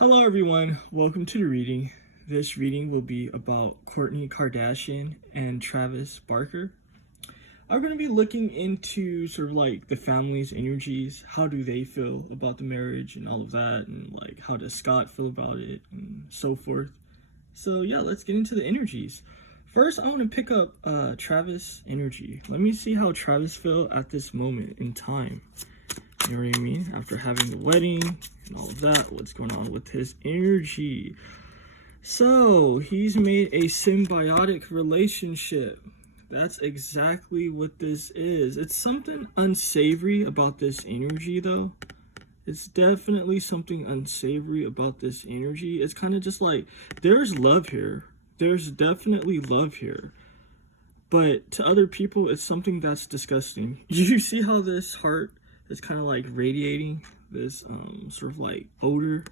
Hello everyone, welcome to the reading. This reading will be about Kourtney Kardashian and Travis Barker. I'm going to be looking into sort of like the family's energies. How do they feel about the marriage and all of that, and like how does Scott feel about it and so forth. So yeah, let's get into the energies. First, I want to pick up Travis energy. Let me see how Travis feel at this moment in time. You know what I mean? After having the wedding and all of that, what's going on with his energy? So, he's made a symbiotic relationship. That's exactly what this is. It's something unsavory about this energy, though. It's definitely something unsavory about this energy. It's kind of just like, there's love here. There's definitely love here. But to other people, it's something that's disgusting. You see how this heart is kind of like radiating this sort of like odor,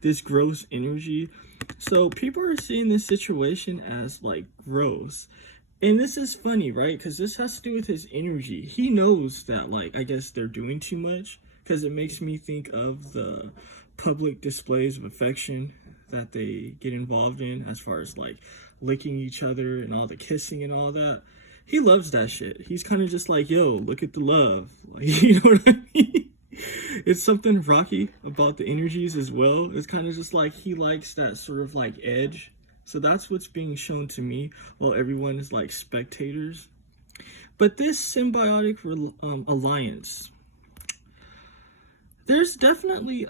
this gross energy. So people are seeing this situation as like gross. And this is funny, right? Because this has to do with his energy. He knows that, like, I guess they're doing too much, because it makes me think of the public displays of affection that they get involved in, as far as like licking each other and all the kissing and all that. He loves that shit. He's kind of just like, yo, look at the love. Like, you know what I mean? It's something rocky about the energies as well. It's kind of just like he likes that sort of like edge. So that's what's being shown to me, while everyone is like spectators. But this symbiotic alliance, there's definitely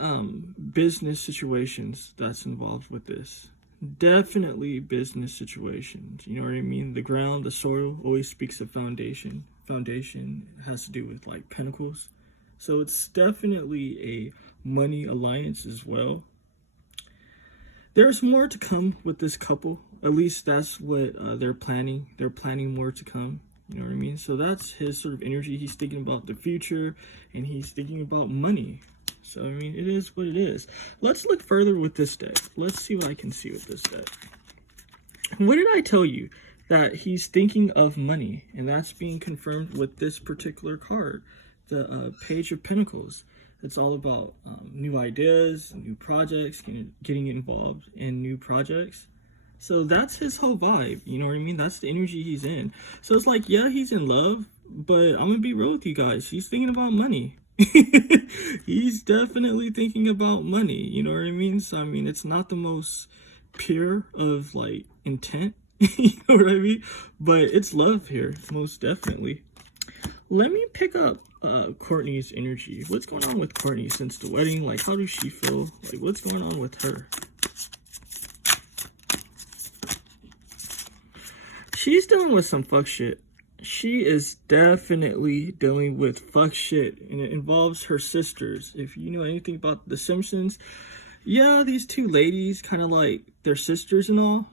business situations that's involved with this. Definitely business situations. You know what I mean? The ground, the soil always speaks of foundation. Foundation has to do with like pentacles. So it's definitely a money alliance as well. There's more to come with this couple. At least that's what they're planning. They're planning more to come. You know what I mean? So that's his sort of energy. He's thinking about the future, and he's thinking about money. So, I mean, it is what it is. Let's look further with this deck. Let's see what I can see with this deck. What did I tell you? That he's thinking of money, and that's being confirmed with this particular card, the Page of Pentacles. It's all about new ideas, new projects, getting involved in new projects. So that's his whole vibe, you know what I mean? That's the energy he's in. So it's like, yeah, he's in love, but I'm gonna be real with you guys. He's thinking about money. He's definitely thinking about money, you know what I mean? So I mean, it's not the most pure of like intent, you know what I mean? But it's love here, most definitely. Let me pick up Kourtney's energy. What's going on with Kourtney since the wedding? Like, how does she feel? Like, what's going on with her? She's dealing with some fuck shit. She is definitely dealing with fuck shit, and it involves her sisters. If you know anything about The Simpsons, yeah, these two ladies kind of like they're sisters and all,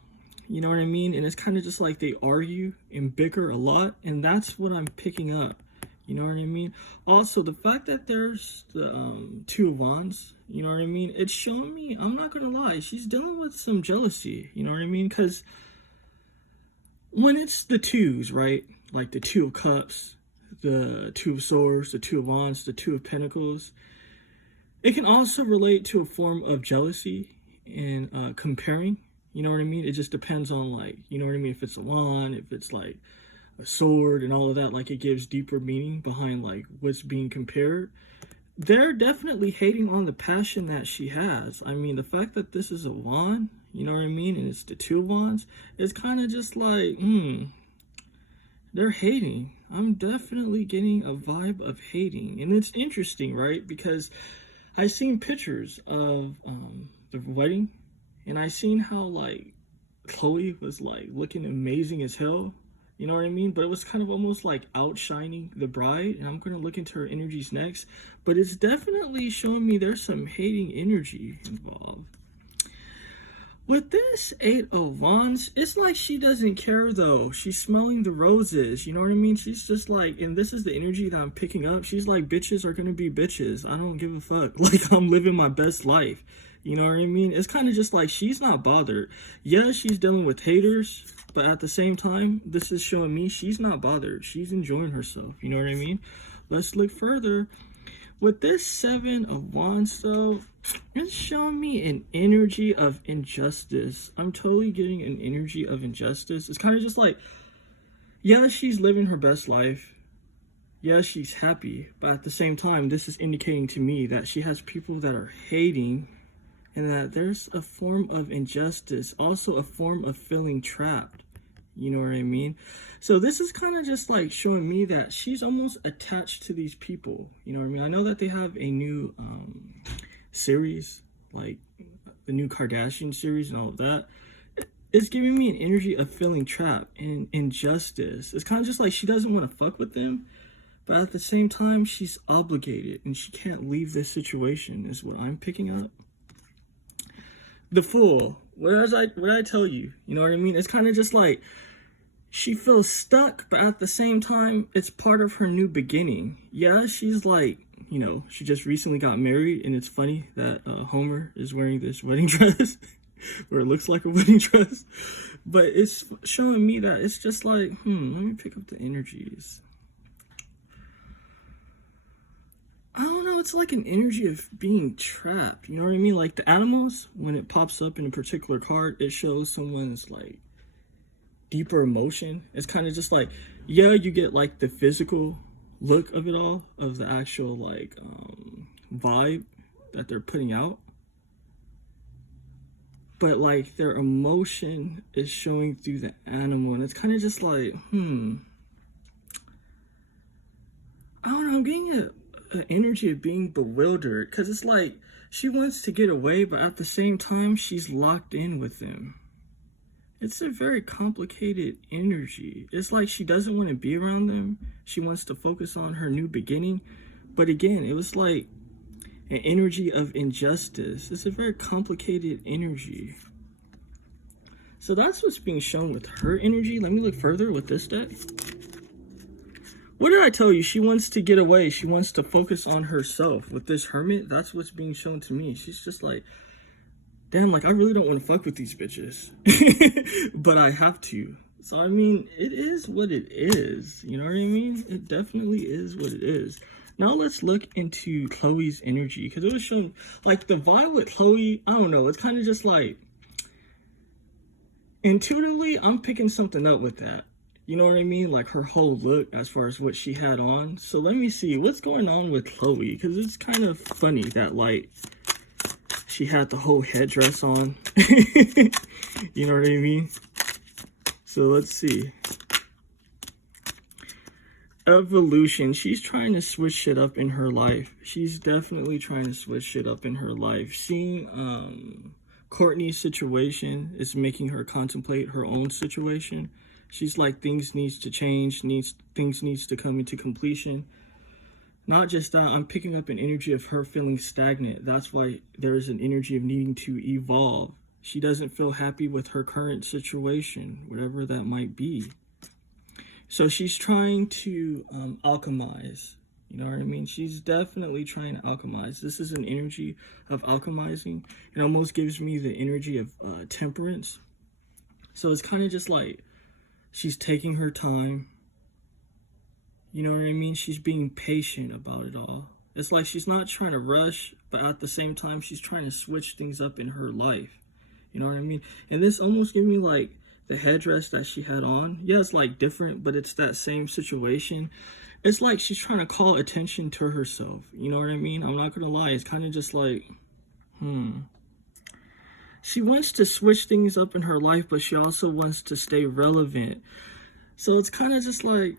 you know what I mean? And it's kind of just like they argue and bicker a lot, and that's what I'm picking up, you know what I mean? Also, the fact that there's the two wands, you know what I mean? It's showing me, I'm not gonna lie, she's dealing with some jealousy, you know what I mean? Because when it's the twos, right? Like the Two of Cups, the Two of Swords, the Two of Wands, the Two of Pentacles, it can also relate to a form of jealousy and comparing, you know what I mean? It just depends on, like, you know what I mean? If it's a wand, if it's like a sword and all of that, like it gives deeper meaning behind like what's being compared. They're definitely hating on the passion that she has. I mean, the fact that this is a wand, you know what I mean? And it's the Two of Wands, it's kind of just like, they're hating. I'm definitely getting a vibe of hating. And it's interesting, right? Because I seen pictures of the wedding, and I seen how like Chloe was like looking amazing as hell. You know what I mean? But it was kind of almost like outshining the bride. And I'm going to look into her energies next. But it's definitely showing me there's some hating energy involved. With this Eight of Wands, it's like she doesn't care though. She's smelling the roses, you know what I mean? She's just like, and this is the energy that I'm picking up. She's like, bitches are gonna be bitches. I don't give a fuck. Like, I'm living my best life. You know what I mean? It's kind of just like she's not bothered. Yeah, she's dealing with haters, but at the same time, this is showing me she's not bothered. She's enjoying herself. You know what I mean? Let's look further. With this Seven of Wands though, it's showing me an energy of injustice. I'm totally getting an energy of injustice. It's kind of just like, yeah, she's living her best life. Yeah, she's happy. But at the same time, this is indicating to me that she has people that are hating, and that there's a form of injustice, also a form of feeling trapped. You know what I mean? So this is kind of just like showing me that she's almost attached to these people. You know what I mean? I know that they have a new series, like the new Kardashian series and all of that. It's giving me an energy of feeling trapped and injustice. It's kind of just like she doesn't want to fuck with them, but at the same time, she's obligated and she can't leave this situation, is what I'm picking up. The Fool. What did I tell you? You know what I mean? It's kind of just like she feels stuck, but at the same time, it's part of her new beginning. Yeah, she's like, you know, she just recently got married, and it's funny that Homer is wearing this wedding dress, or it looks like a wedding dress. But it's showing me that it's just like, let me pick up the energies. I don't know, it's like an energy of being trapped. You know what I mean? Like the animals, when it pops up in a particular card, it shows someone's like deeper emotion. It's kind of just like, yeah, you get like the physical look of it all, of the actual like vibe that they're putting out. But like their emotion is showing through the animal, and it's kind of just like, I don't know, I'm getting an energy of being bewildered, because it's like she wants to get away, but at the same time she's locked in with them. It's a very complicated energy. It's like she doesn't want to be around them. She wants to focus on her new beginning, but again, it was like an energy of injustice. It's a very complicated energy. So that's what's being shown with her energy. Let me look further with this deck. What did I tell you? She wants to get away. She wants to focus on herself. With this Hermit, that's what's being shown to me. She's just like, damn, like I really don't want to fuck with these bitches. But I have to. So, I mean, it is what it is. You know what I mean? It definitely is what it is. Now let's look into Chloe's energy. Because it was shown, like the vibe with Chloe, I don't know. It's kind of just like, intuitively, I'm picking something up with that. You know what I mean? Like her whole look as far as what she had on. So let me see what's going on with Chloe, because it's kind of funny that like she had the whole headdress on. You know what I mean? So let's see. Evolution. She's trying to switch shit up in her life. She's definitely trying to switch shit up in her life. Seeing Kourtney's situation is making her contemplate her own situation. She's like, things needs to change, things needs to come into completion. Not just that, I'm picking up an energy of her feeling stagnant. That's why there is an energy of needing to evolve. She doesn't feel happy with her current situation, whatever that might be. So she's trying to alchemize. You know what I mean? She's definitely trying to alchemize. This is an energy of alchemizing. It almost gives me the energy of temperance. So it's kind of just like, she's taking her time. You know what I mean? She's being patient about it all. It's like she's not trying to rush, but at the same time, she's trying to switch things up in her life. You know what I mean? And this almost gave me like the headdress that she had on. Yeah, it's like different, but it's that same situation. It's like she's trying to call attention to herself. You know what I mean? I'm not going to lie. It's kind of just like, She wants to switch things up in her life, but she also wants to stay relevant. So it's kind of just like,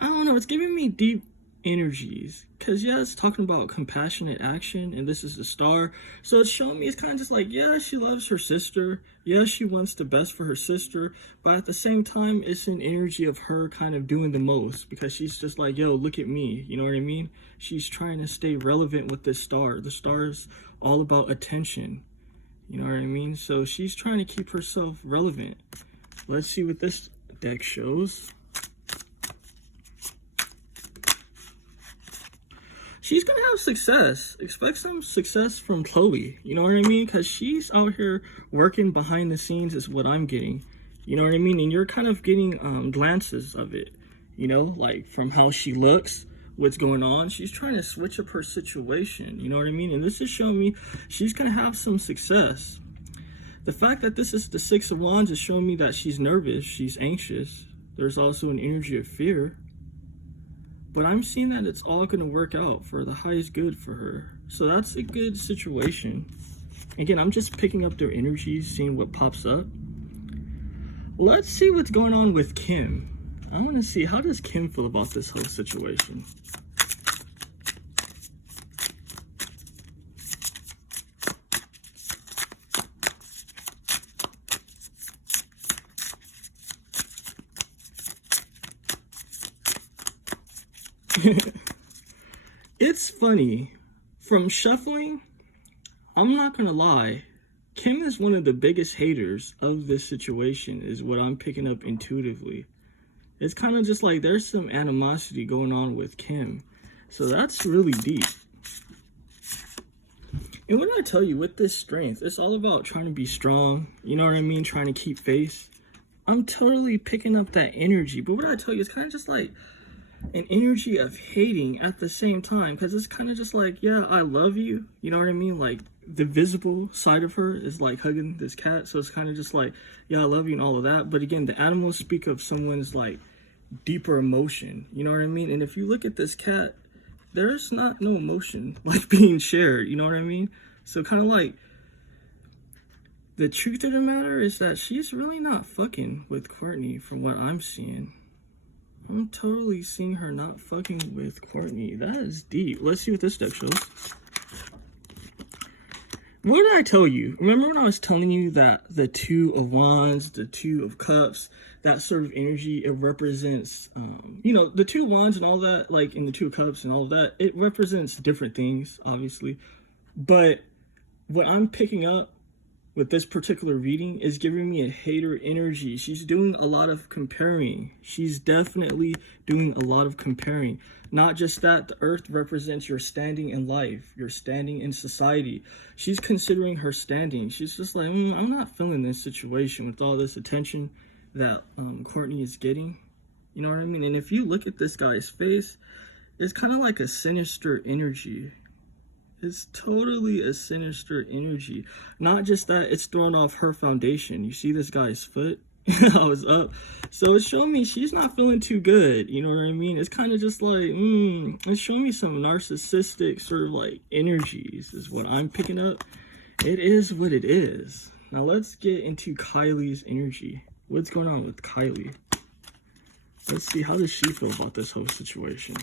I don't know. It's giving me deep energies. Because, yeah, it's talking about compassionate action, and this is the Star. So it's showing me, it's kind of just like, yeah, she loves her sister. Yeah, she wants the best for her sister. But at the same time, it's an energy of her kind of doing the most. Because she's just like, yo, look at me. You know what I mean? She's trying to stay relevant with this Star. The Star is all about attention. You know what I mean? So she's trying to keep herself relevant. Let's see what this deck shows. She's gonna have success. Expect some success from Chloe. You know what I mean? Because she's out here working behind the scenes is what I'm getting. You know what I mean? And you're kind of getting glances of it. You know, like from how she looks what's going on. She's trying to switch up her situation, you know what I mean? And this is showing me she's gonna have some success. The fact that this is the Six of Wands is showing me that she's nervous, she's anxious. There's also an energy of fear. But I'm seeing that it's all gonna work out for the highest good for her. So that's a good situation. Again, I'm just picking up their energies, seeing what pops up. Let's see what's going on with Kim. I want to see, how does Kim feel about this whole situation? It's funny. From shuffling, I'm not gonna lie, Kim is one of the biggest haters of this situation, is what I'm picking up intuitively. It's kind of just like there's some animosity going on with Kim. So that's really deep. And what I tell you, with this strength, it's all about trying to be strong. You know what I mean? Trying to keep faith. I'm totally picking up that energy. But what I tell you, it's kind of just like an energy of hating at the same time. Because it's kind of just like, yeah, I love you. You know what I mean? Like, the visible side of her is like hugging this cat. So it's kind of just like, yeah, I love you and all of that. But again, the animals speak of someone's like deeper emotion. You know what I mean? And if you look at this cat, there's not no emotion like being shared. You know what I mean? So kind of like, the truth of the matter is that she's really not fucking with Kourtney from what I'm seeing. I'm totally seeing her not fucking with Kourtney. That is deep. Let's see what this deck shows. What did I tell you? Remember when I was telling you that the Two of Wands, the Two of Cups, that sort of energy, it represents, you know, the Two of Wands and all that, like in the Two of Cups and all of that, it represents different things, obviously. But what I'm picking up with this particular reading is giving me a hater energy. She's doing a lot of comparing. She's definitely doing a lot of comparing. Not just that, the earth represents your standing in life, your standing in society. She's considering her standing. She's just like, I'm not feeling this situation with all this attention that Kourtney is getting. You know what I mean? And if you look at this guy's face, it's kind of like a sinister energy. It's totally a sinister energy. Not just that, it's throwing off her foundation. You see this guy's foot? I was up. So it's showing me she's not feeling too good. You know what I mean? It's kind of just like, it's showing me some narcissistic sort of like energies is what I'm picking up. It is what it is. Now let's get into Kylie's energy. What's going on with Kylie? Let's see, how does she feel about this whole situation?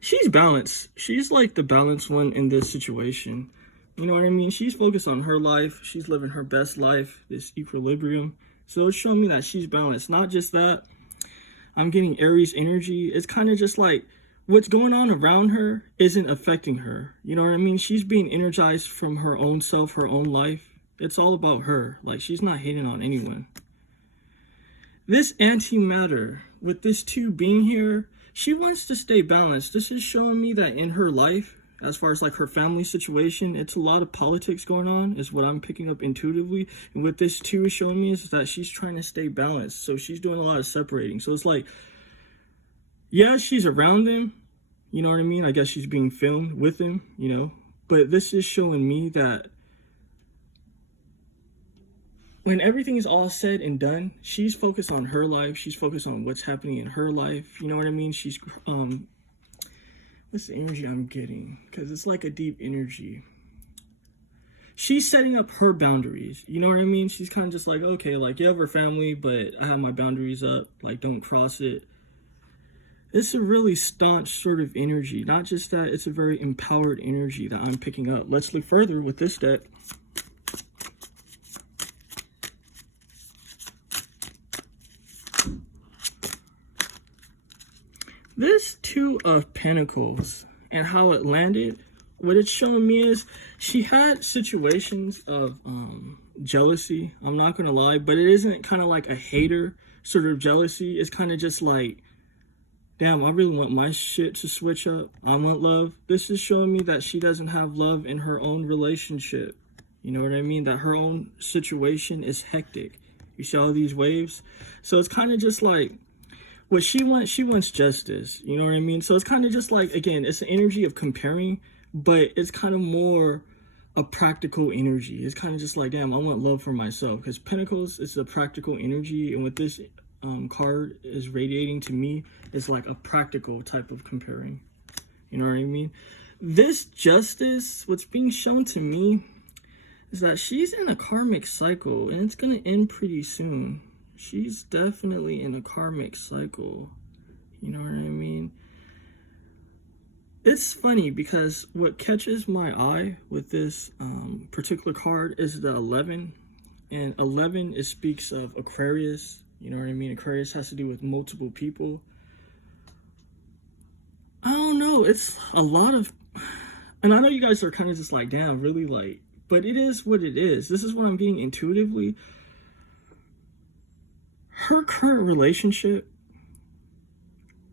She's balanced. She's like the balanced one in this situation. You know what I mean? She's focused on her life. She's living her best life, this equilibrium. So it's showing me that she's balanced. Not just that. I'm getting Aries energy. It's kind of just like what's going on around her isn't affecting her. You know what I mean? She's being energized from her own self, her own life. It's all about her. Like, she's not hating on anyone. This antimatter, with this two being here, she wants to stay balanced. This is showing me that in her life, as far as like her family situation, it's a lot of politics going on, is what I'm picking up intuitively. And what this two is showing me is that she's trying to stay balanced. So she's doing a lot of separating. So it's like, yeah, she's around him. You know what I mean? I guess she's being filmed with him, you know. But this is showing me that when everything is all said and done, she's focused on her life. She's focused on what's happening in her life. You know what I mean? She's, what's the energy I'm getting? Because it's like a deep energy. She's setting up her boundaries. You know what I mean? She's kind of just like, okay, like, yeah, we're family, but I have my boundaries up. Like, don't cross it. It's a really staunch sort of energy. Not just that, it's a very empowered energy that I'm picking up. Let's look further with this deck. This Two of Pentacles and how it landed, what it's showing me is she had situations of jealousy. I'm not going to lie, but it isn't kind of like a hater sort of jealousy. It's kind of just like, damn, I really want my shit to switch up. I want love. This is showing me that she doesn't have love in her own relationship. You know what I mean? That her own situation is hectic. You see all these waves? So it's kind of just like, what she wants justice. You know what I mean? So it's kind of just like, again, it's the energy of comparing, but it's kind of more a practical energy. It's kind of just like, damn, I want love for myself. Because Pentacles is a practical energy, and what this card is radiating to me is like a practical type of comparing. You know what I mean? This justice, what's being shown to me is that she's in a karmic cycle, and it's going to end pretty soon. She's definitely in a karmic cycle. You know what I mean? It's funny because what catches my eye with this particular card is the 11. And 11, it speaks of Aquarius. You know what I mean? Aquarius has to do with multiple people. I don't know. It's a lot of... And I know you guys are kind of just like, damn, really like... But it is what it is. This is what I'm getting intuitively. Her current relationship,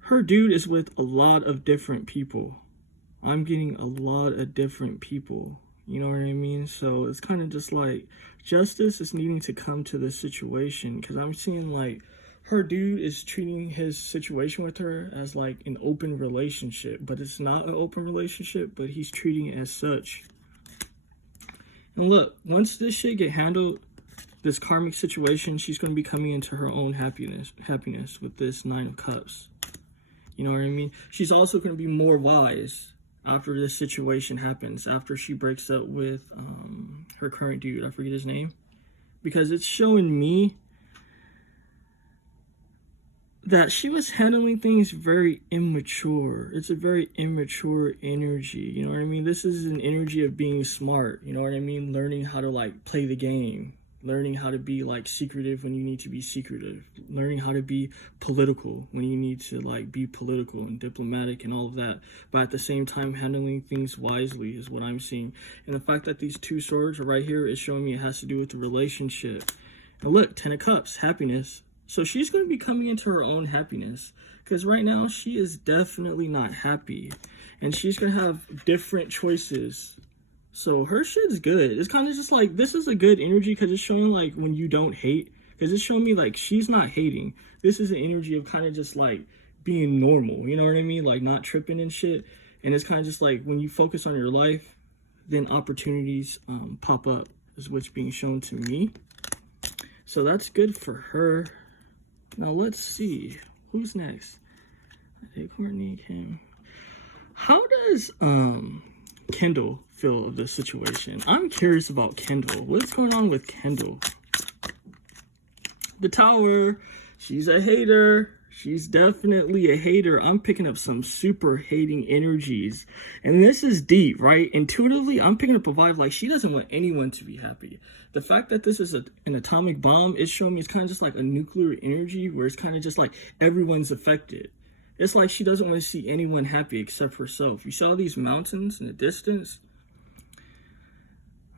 her dude is with a lot of different people. I'm getting a lot of different people. You know what I mean? So it's kind of just like justice is needing to come to this situation, because I'm seeing like her dude is treating his situation with her as like an open relationship, but it's not an open relationship, but he's treating it as such. And look, once this shit get handled, this karmic situation, she's going to be coming into her own happiness with this 9 of Cups. You know what I mean? She's also going to be more wise after this situation happens, after she breaks up with her current dude. I forget his name. Because it's showing me that she was handling things very immature. It's a very immature energy. You know what I mean? This is an energy of being smart. You know what I mean? Learning how to like play the game. Learning how to be like secretive when you need to be secretive. Learning how to be political when you need to like be political and diplomatic and all of that. But at the same time, handling things wisely is what I'm seeing. And the fact that these 2 swords are right here is showing me it has to do with the relationship. And look, 10 of Cups, happiness. So she's going to be coming into her own happiness. Because right now, she is definitely not happy. And she's going to have different choices. So her shit's good. It's kind of just like, this is a good energy because it's showing like when you don't hate. Because it's showing me like she's not hating. This is an energy of kind of just like being normal. You know what I mean? Like not tripping and shit. And it's kind of just like when you focus on your life, then opportunities pop up is what's being shown to me. So that's good for her. Now let's see. Who's next? Hey, Kourtney, Kim. How does Kendall feel of this situation? I'm curious about Kendall. What's going on with Kendall? The Tower. She's a hater. She's definitely a hater. I'm picking up some super hating energies. And this is deep, right? Intuitively, I'm picking up a vibe like she doesn't want anyone to be happy. The fact that this is an atomic bomb is showing me it's kind of just like a nuclear energy where it's kind of just like everyone's affected. It's like she doesn't want to see anyone happy except herself. You saw these mountains in the distance?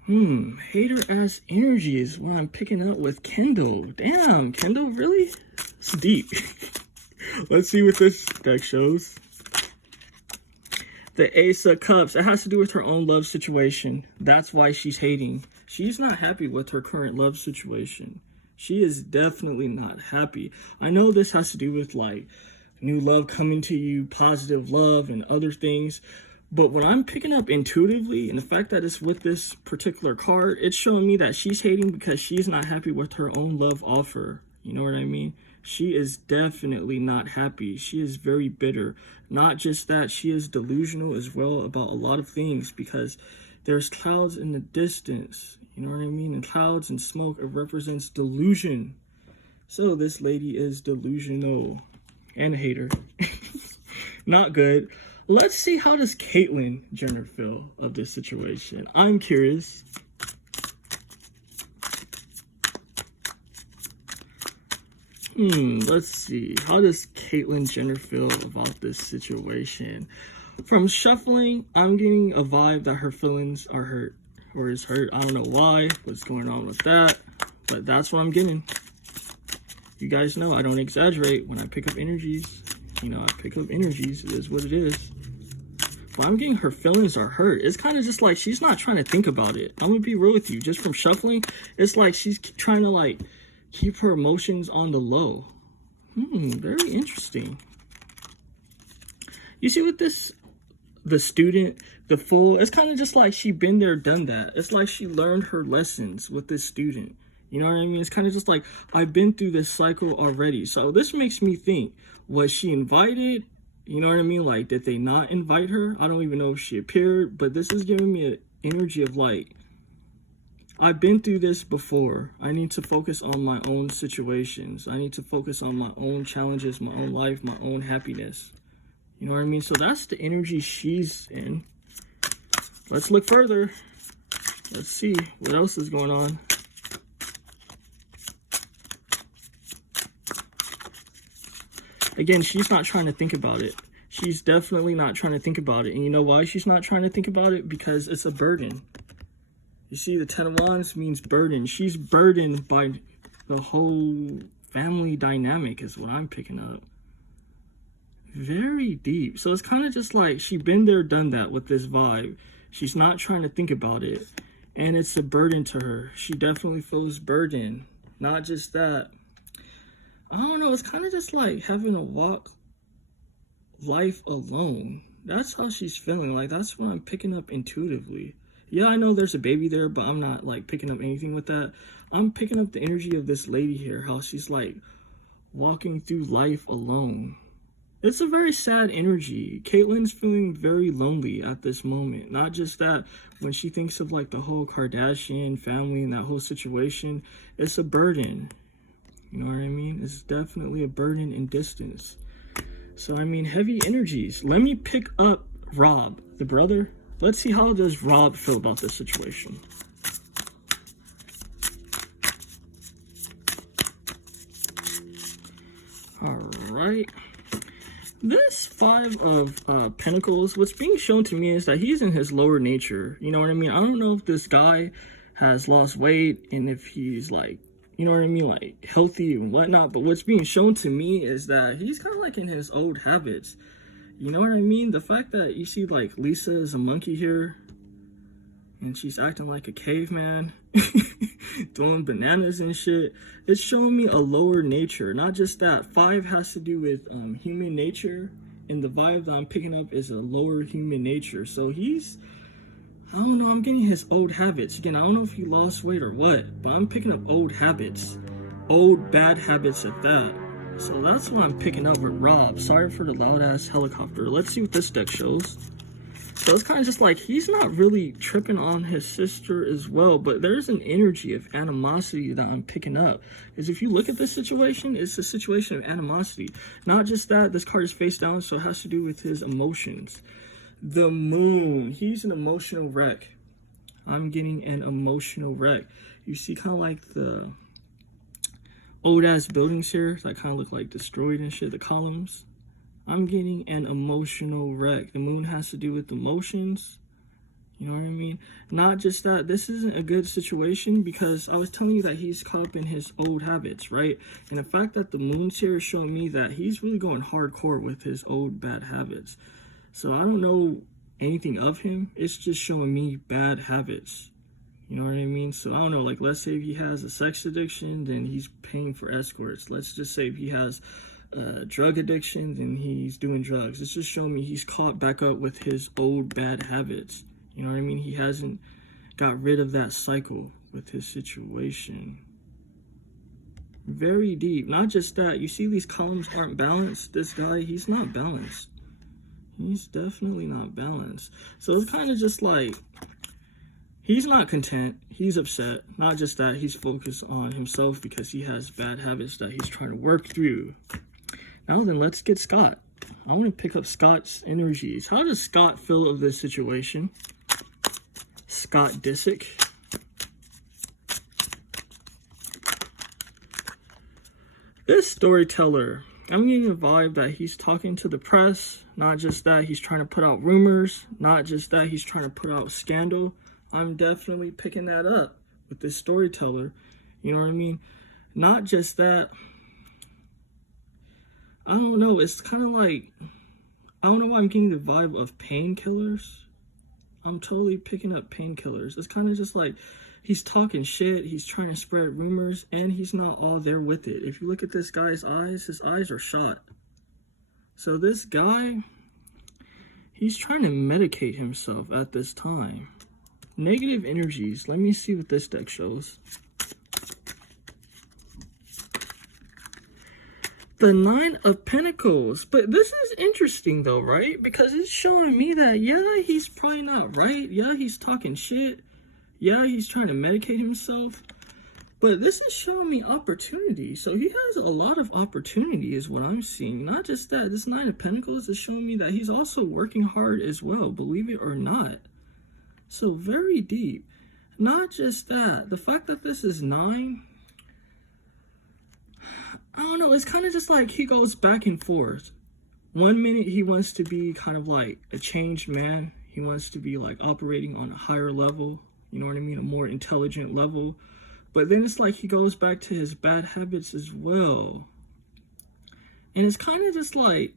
Hater-ass energy is what I'm picking up with Kendall. Damn, Kendall, really? It's deep. Let's see what this deck shows. The Ace of Cups. It has to do with her own love situation. That's why she's hating. She's not happy with her current love situation. She is definitely not happy. I know this has to do with like new love coming to you, positive love and other things. But what I'm picking up intuitively, and the fact that it's with this particular card, it's showing me that she's hating because she's not happy with her own love offer. You know what I mean? She is definitely not happy. She is very bitter. Not just that, she is delusional as well about a lot of things because there's clouds in the distance. You know what I mean? And clouds and smoke, it represents delusion. So this lady is delusional and a hater. Not good. Let's see, how does Caitlyn Jenner feel of this situation? I'm curious. Let's see. How does Caitlyn Jenner feel about this situation? From shuffling, I'm getting a vibe that her feelings are hurt. Or is hurt. I don't know why. What's going on with that? But that's what I'm getting. You guys know I don't exaggerate when I pick up energies. You know, I pick up energies. It is what it is. But I'm getting her feelings are hurt. It's kind of just like she's not trying to think about it. I'm going to be real with you. Just from shuffling, it's like she's trying to like Keep her emotions on the low. Very interesting. You see with this, the student, the fool, it's kind of just like she been there, done that. It's like she learned her lessons with this student. You know what I mean? It's kind of just like, I've been through this cycle already. So this makes me think, was she invited? You know what I mean? Like, did they not invite her? I don't even know if she appeared, but this is giving me an energy of like, I've been through this before. I need to focus on my own situations. I need to focus on my own challenges, my own life, my own happiness. You know what I mean? So that's the energy she's in. Let's look further. Let's see what else is going on. Again, she's not trying to think about it. She's definitely not trying to think about it. And you know why she's not trying to think about it? Because it's a burden. You see, the Ten of Wands means burden. She's burdened by the whole family dynamic is what I'm picking up. Very deep. So it's kind of just like she been there, done that with this vibe. She's not trying to think about it. And it's a burden to her. She definitely feels burden. Not just that. I don't know. It's kind of just like having to walk life alone. That's how she's feeling. Like, that's what I'm picking up intuitively. Yeah, I know there's a baby there, but I'm not like picking up anything with that. I'm picking up the energy of this lady here, how she's like walking through life alone. It's a very sad energy. Caitlyn's feeling very lonely at this moment. Not just that, when she thinks of like the whole Kardashian family and that whole situation, it's a burden. You know what I mean? It's definitely a burden and distance. So, I mean, heavy energies. Let me pick up Rob, the brother. Let's see, how does Rob feel about this situation? All right. This Five of Pentacles, what's being shown to me is that he's in his lower nature. You know what I mean? I don't know if this guy has lost weight and if he's like, you know what I mean, like healthy and whatnot. But what's being shown to me is that he's kind of like in his old habits. You know what I mean? The fact that you see like Lisa is a monkey here and she's acting like a caveman, throwing bananas and shit, it's showing me a lower nature. Not just that. Five has to do with human nature, and the vibe that I'm picking up is a lower human nature. So he's, I don't know, I'm getting his old habits. Again, I don't know if he lost weight or what, but I'm picking up old habits. Old bad habits at that. So that's what I'm picking up with Rob. Sorry for the loud ass helicopter. Let's see what this deck shows. So it's kind of just like he's not really tripping on his sister as well, but there's an energy of animosity that I'm picking up. Because if you look at this situation, it's a situation of animosity. Not just that, this card is face down, so it has to do with his emotions. The Moon, he's an emotional wreck. I'm getting an emotional wreck. You see kind of like the old ass buildings here that kind of look like destroyed and shit, the columns. I'm getting an emotional wreck. The Moon has to do with emotions. You know what I mean? Not just that, this isn't a good situation because I was telling you that he's caught up in his old habits, right? And the fact that the Moon's here is showing me that he's really going hardcore with his old bad habits. So I don't know anything of him. It's just showing me bad habits. You know what I mean? So I don't know, like let's say if he has a sex addiction, then he's paying for escorts. Let's just say if he has drug addiction, then he's doing drugs. It's just showing me he's caught back up with his old bad habits. You know what I mean? He hasn't got rid of that cycle with his situation. Very deep. Not just that, you see these columns aren't balanced. This guy, he's not balanced. He's definitely not balanced. So it's kind of just like he's not content. He's upset. Not just that, he's focused on himself because he has bad habits that he's trying to work through. Now then, let's get Scott. I want to pick up Scott's energies. How does Scott feel of this situation? Scott Disick. This storyteller, I'm getting a vibe that he's talking to the press. Not just that, he's trying to put out rumors. Not just that, he's trying to put out scandal. I'm definitely picking that up with this storyteller. You know what I mean? Not just that. I don't know. It's kind of like, I don't know why I'm getting the vibe of painkillers. I'm totally picking up painkillers. It's kind of just like He's talking shit, he's trying to spread rumors, and he's not all there with it. If you look at this guy's eyes, his eyes are shot. So this guy, he's trying to medicate himself at this time. Negative energies. Let me see what this deck shows. The Nine of Pentacles. But this is interesting though, right? Because it's showing me that, yeah, he's probably not right. Yeah, he's talking shit. Yeah, he's trying to medicate himself. But this is showing me opportunity. So he has a lot of opportunity is what I'm seeing. Not just that. This Nine of Pentacles is showing me that he's also working hard as well, believe it or not. So very deep. Not just that. The fact that this is 9... I don't know, it's kind of just like he goes back and forth. One minute he wants to be kind of like a changed man. He wants to be like operating on a higher level, you know what I mean, a more intelligent level. But then it's like he goes back to his bad habits as well. And it's kind of just like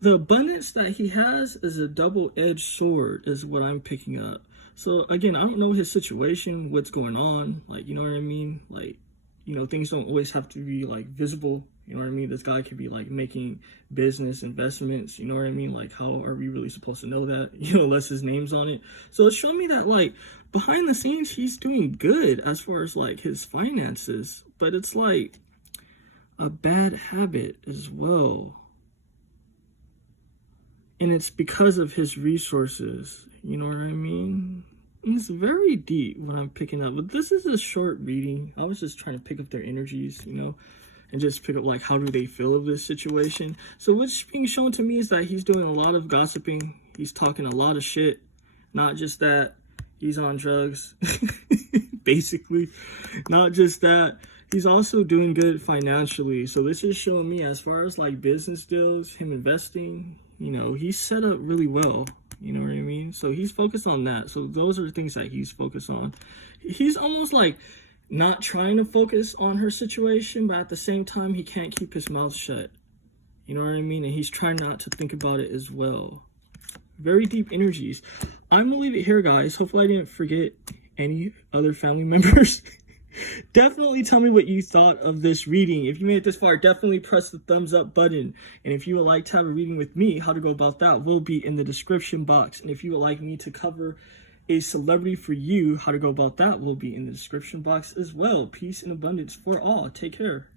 the abundance that he has is a double-edged sword is what I'm picking up. So again, I don't know his situation, what's going on, like, you know what I mean? Like, you know, things don't always have to be like visible. You know what I mean? This guy could be like making business investments. You know what I mean? Like, how are we really supposed to know that? You know, unless his name's on it. So it's showing me that like behind the scenes, he's doing good as far as like his finances. But it's like a bad habit as well. And it's because of his resources. You know what I mean? It's very deep what I'm picking up, but this is a short reading. I was just trying to pick up their energies, you know, and just pick up like how do they feel of this situation. So what's being shown to me is that he's doing a lot of gossiping. He's talking a lot of shit. Not just that, he's on drugs, basically. Not just that, he's also doing good financially. So this is showing me as far as like business deals, him investing, you know, he's set up really well. You know what I mean? So he's focused on that. So those are the things that he's focused on. He's almost like not trying to focus on her situation, but at the same time, he can't keep his mouth shut. You know what I mean? And he's trying not to think about it as well. Very deep energies. I'm going to leave it here, guys. Hopefully I didn't forget any other family members. Definitely tell me what you thought of this reading. If you made it this far, definitely press the thumbs up button. And if you would like to have a reading with me, how to go about that will be in the description box. And if you would like me to cover a celebrity for you, how to go about that will be in the description box as well. Peace and abundance for all. Take care.